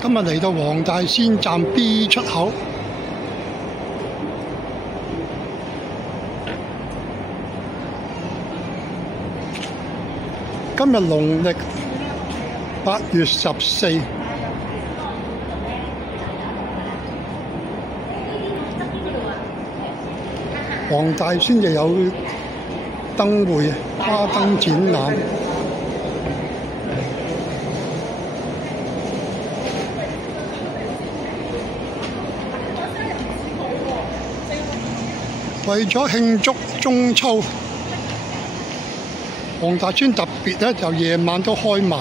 今日嚟到黃大仙站 B 出口，今日農曆8月14。黃大仙就有燈會花燈展覽，為咗慶祝中秋，黃大仙特別咧就夜晚都開賣，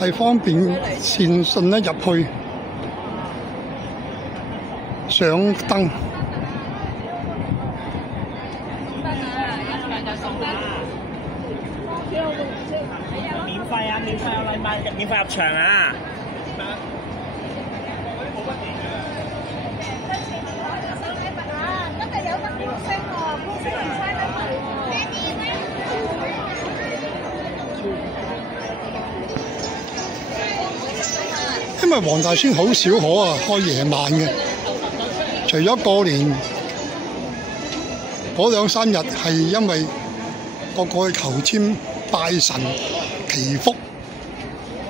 係方便善信咧入去上燈。免費啊！免費有禮物，免費入場啊！今日有得觀星喎，觀星唔嘥得嚟喎。因為黃大仙好少可開夜晚嘅，除咗過年嗰2、3日係因為個個去求籤拜神祈福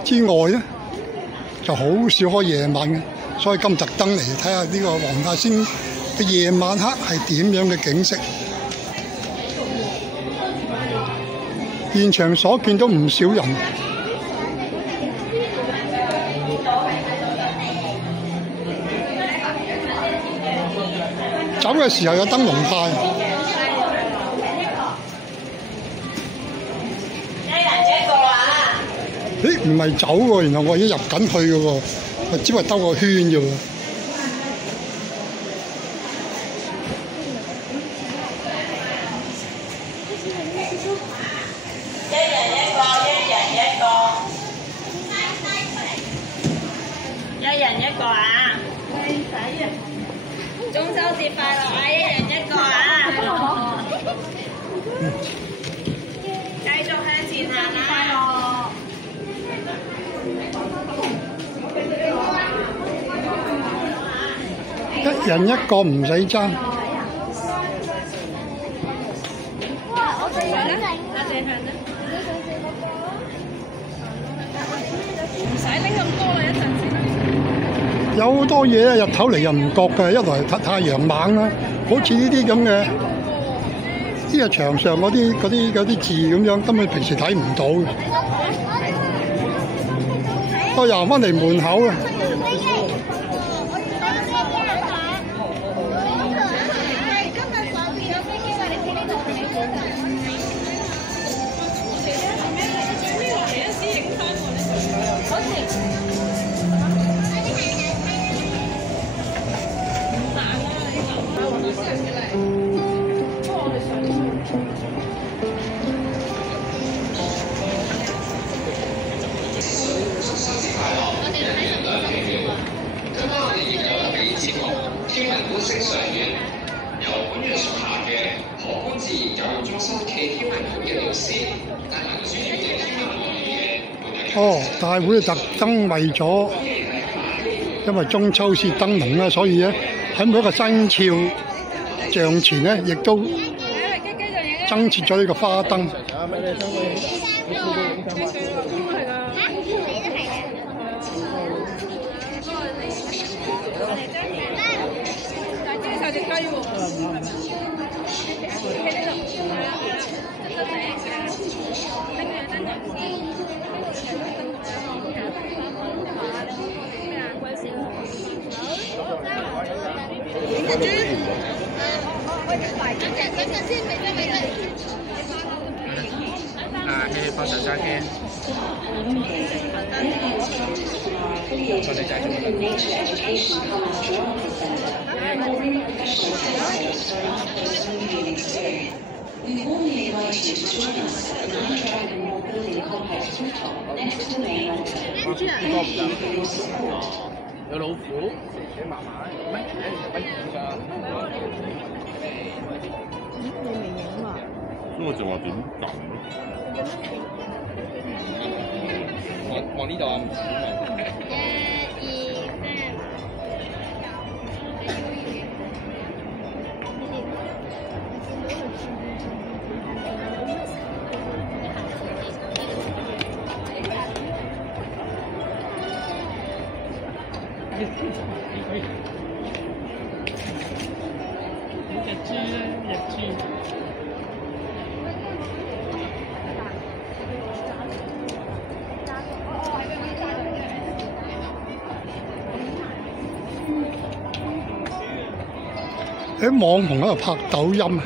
之外咧，就好少開夜晚嘅，所以今特登嚟睇下呢個黃大仙嘅夜晚黑係點樣嘅景色。現場所見都唔少人。走嘅時候有燈籠派。咦？唔係走喎，原來我已經入緊去嘅喎，我只係兜個圈啫喎。一人一個啊！中秋節快樂啊！一人一個啊！繼續向前行啊！一人一個唔使爭。哇！我哋有咧，唔使拎咁多啦，一陣先。有好多嘢咧，日頭嚟又唔覺嘅，一來太陽猛啦，好似呢啲咁嘅，呢個牆上嗰啲字咁樣，根本平時睇唔到嘅。我行翻嚟門口啊！天文觀星上院由本院屬下嘅何觀自然教育中心暨天文館嘅老師大文書院嘅天文台嘅。大會特登為咗，因為中秋節燈籠啦，所以咧喺每一個生肖像前咧，亦都增設咗呢個花燈。隻雞喎，放上沙天。We warmly invite you to join us at Nine Dragon Mall Building Complex rooftop next to main altar. Thank you for your support. 有老虎，你慢慢，乜嘢㗎？你未影啊？所以我就話點撳咯？望呢度啊！啲網紅喺度拍抖音啊！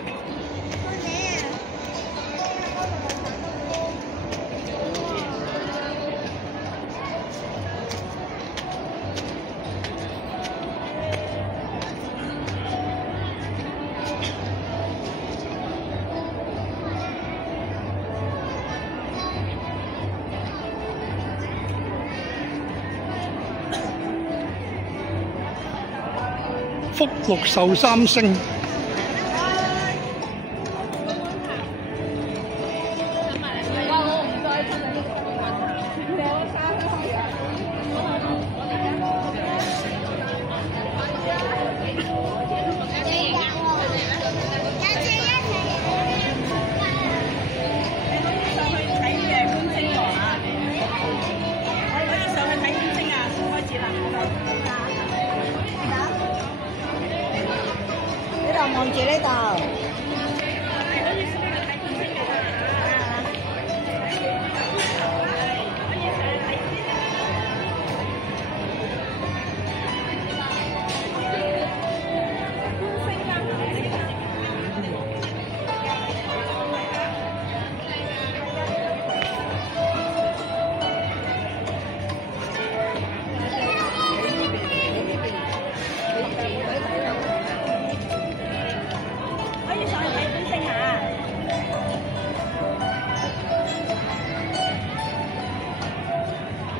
福祿壽3星。望住呢度。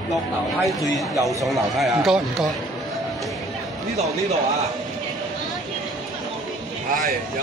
落樓梯最右上樓梯啊！唔該唔該。呢度啊！係有。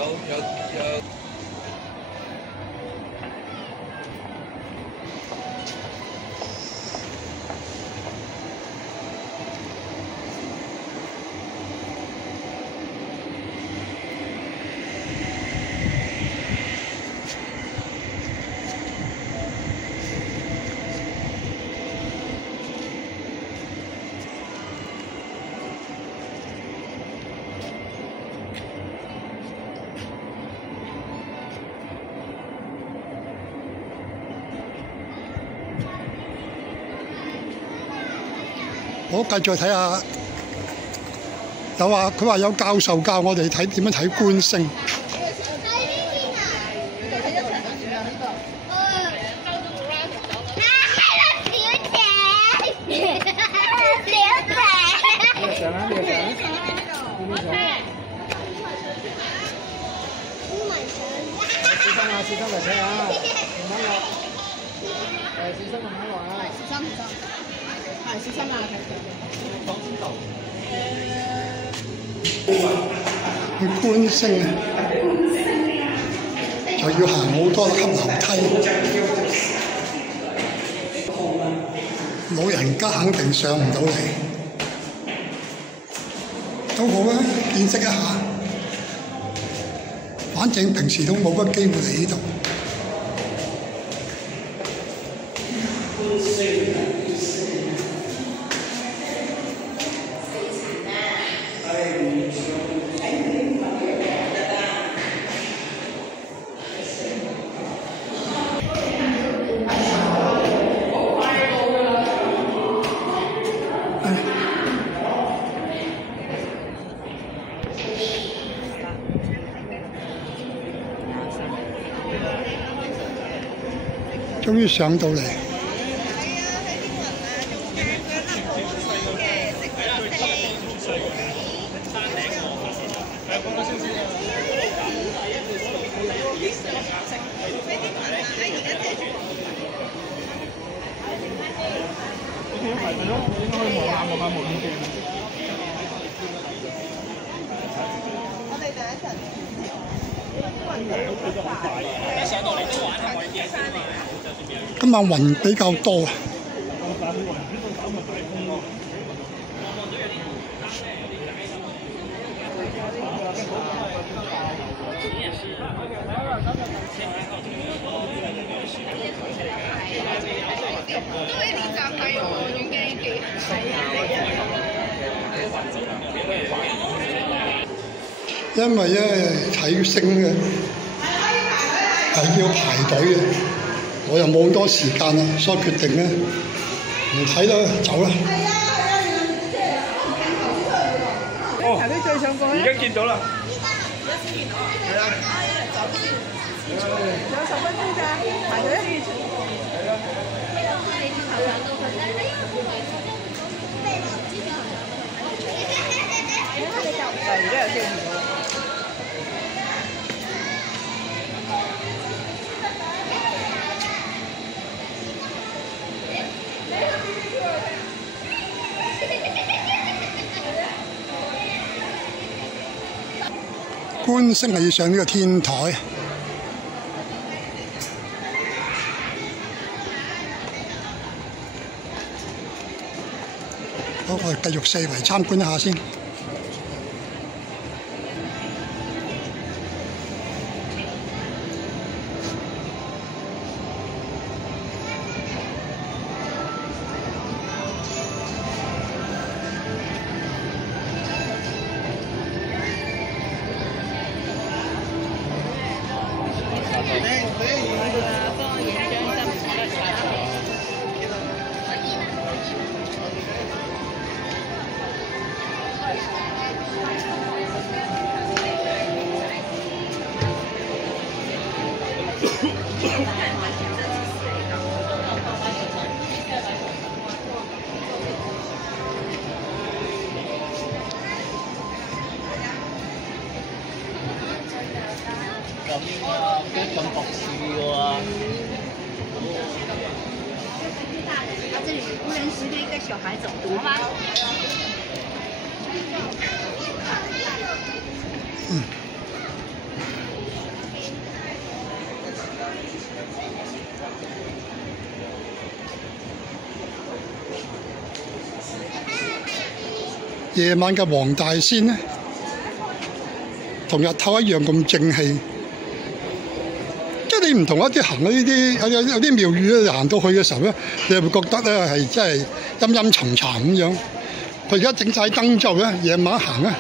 我繼續睇下，佢話有教授教我哋睇點樣睇觀星。小心嚟睇啊！慢慢落，小心慢慢落啊！小心，係小心啊！去觀星啊，就要行好多級樓梯，老人家肯定上唔到嚟，都好啊，見識一下。反正平時都冇乜機會嚟呢度。終於上到嚟，我哋第一層。今晚雲比較多啊。因為咧睇星嘅係要排隊嘅，我又冇咁多時間啦，所以決定咧唔睇啦，走啦。頭先最上過而家見到啦。係啊，仲有10分鐘咋，排隊啊！而家又見唔到。觀星係要上呢個天台，好，我哋繼續四圍參觀一下先。咁博士嘅喎。这里无人识别一个小孩走读吗？夜晚嘅黃大仙呢，同日頭一樣咁正氣。即係你唔同一啲行呢啲有啲廟宇咧，行到去嘅時候咧，你會覺得咧係真係陰陰沉沉咁樣。佢而家整晒燈之後咧，夜晚行咧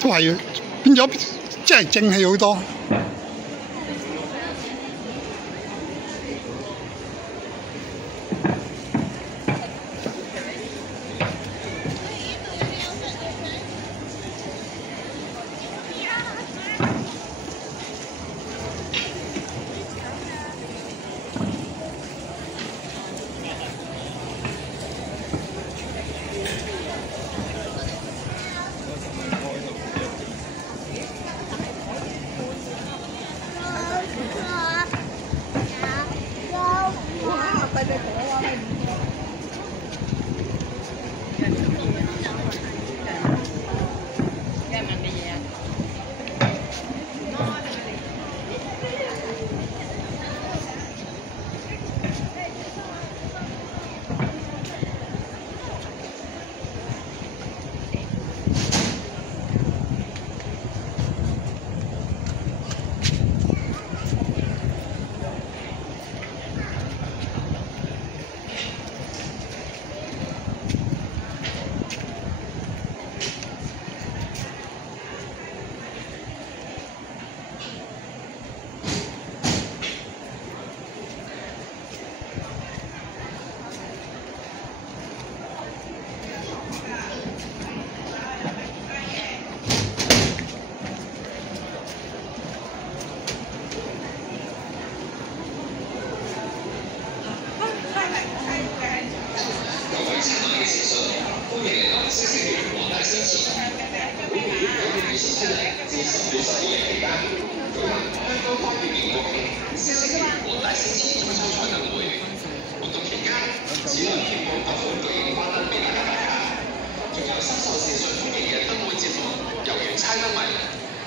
都係變咗，即係正氣好多。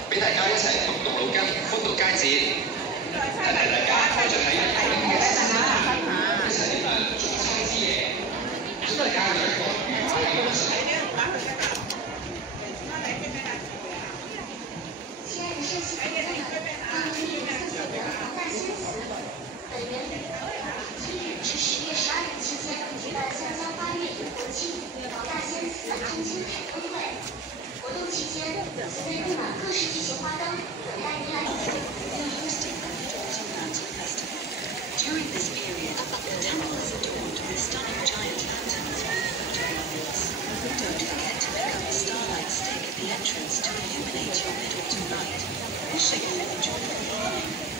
俾大家一齊動動腦筋，歡度佳節。During this period, the temple is adorned with stunning giant lanterns with photographs. Don't forget to pick up a starlight stick at the entrance to illuminate your mid-autumn night. Wishing you an enjoyable evening.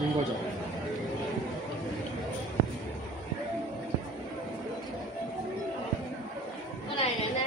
應該就。個男人呢？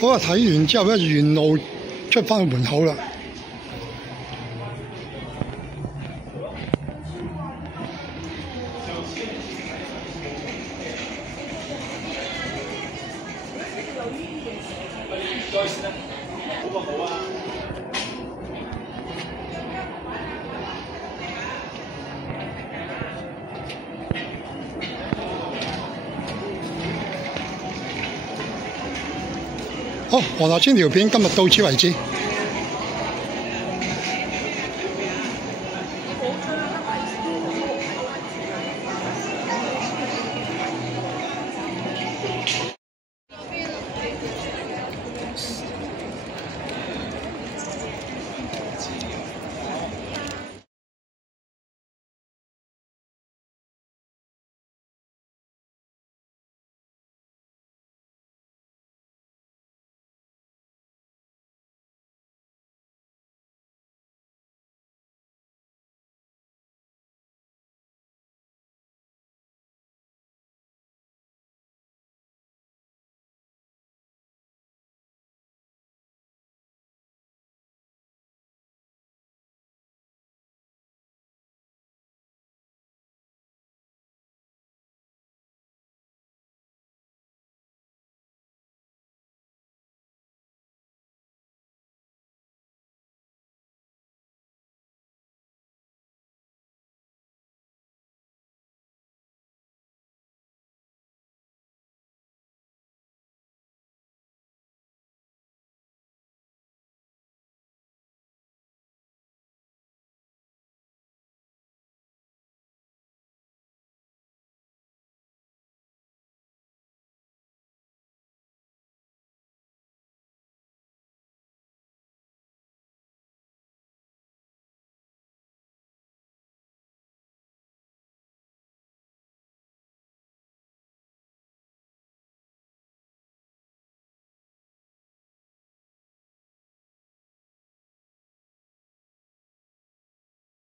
好啊！睇完之後咧，沿路出翻去門口啦。好，黃大仙條片今日到此為止。